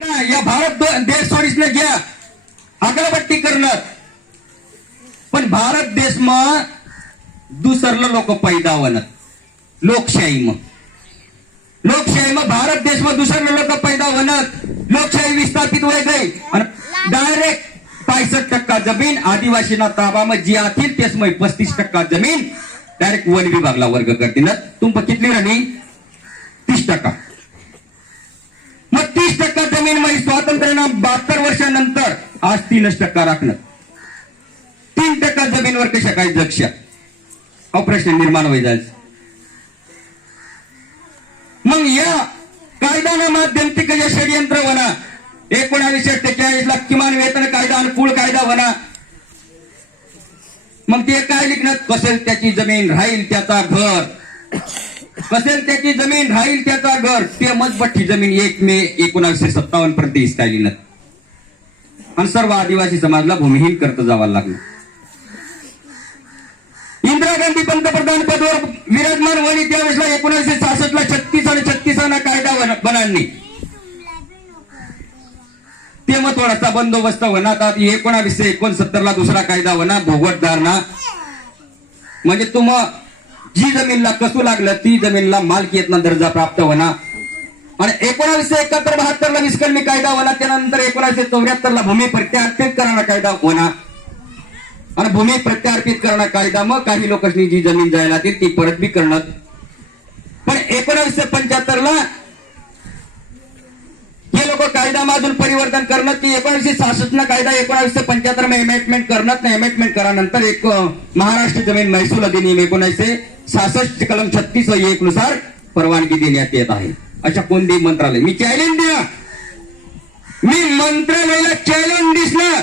या भारत देश सोडीसने घ्या. आगळपट्टी करणं पण भारत देश देशमा दुसरलं लोक पैदा होणं लोकशाही मग. लोकशाही मग भारत देशमा दुसरलं लोक पैदा होणं लोकशाही विस्थापित होय गई. डायरेक्ट पासष्ट टक्का जमीन आदिवासीना ताबाમાં जी आतील त्यसमध्ये पस्तीस टक्का जमीन. डायरेक्ट वन विभागला वर्ग करतील तुम कितली राहिली तीस टक्का. तीस टक्का स्वातंत्र्यानं बहात्तर वर्षानंतर आज तीनच टक्का राखणं तीन टक्का जमीनवर कशा काय जगशा ऑपरेशन निर्माण होई जायचं मग या कायदाना माध्यमती कशा षडयंत्र होणार एकोणावीसशे अठ्ठेचाळीसला किमान वेतन कायदा अनुकूल कायदा होणार मग ते काय लिखण्यात कसेल त्याची जमीन राहील त्याचा घर? कसेल त्याची जमीन राहील त्याचा घर. ते मजबट्टी जमीन एक मे एकोणावीसशे सत्तावन्न पर्यंत हिसकायली आणि सर्व आदिवासी समाजला भूमिहीन करत जावं लागलं. इंदिरा गांधी पंतप्रधान पदवर विराजमान वणी त्यावेळेसला एकोणीसशे सहासष्ट ला छत्तीस आणि छत्तीसाना कायदा बन- ते मग थोडासा बंदोबस्त होणार आता एकोणावीसशे एकोणसत्तर ला दुसरा कायदा होणार भोगवटदारना म्हणजे तुम जी जमीनला कसू लागलं ती जमीनला मालकीयतना दर्जा प्राप्त होणार आणि एकोणाशे एकाहत्तर बहात्तर ला विस्कळमी कायदा होणार त्यानंतर एकोणीसशे चौऱ्याहत्तर ला भूमी प्रत्यार्पित करणारा कायदा होणार आणि भूमी प्रत्यार्पित करणार कायदा मग काही लोकांनी जी जमीन जायला ती परत बी करणार पण एकोणीसशे पंच्याहत्तर ला हे लोक कायदामधून परिवर्तन करणं ती एकोणीसशे सहासष्ट ना कायदा एकोणीसशे पंच्याहत्तरमध्ये अमेंडमेंट करणं नाही अमेंडमेंट करानंतर एक महाराष्ट्र जमीन महसूल अधिनियम एकोणीसशे सहासष्ट कलम छत्तीस एक नुसार परवानगी देण्यात येत आहे. अशा कोणतेही मंत्रालय मी चॅलेंज दिला मी मंत्रालयाला चॅलेंज दिसलं.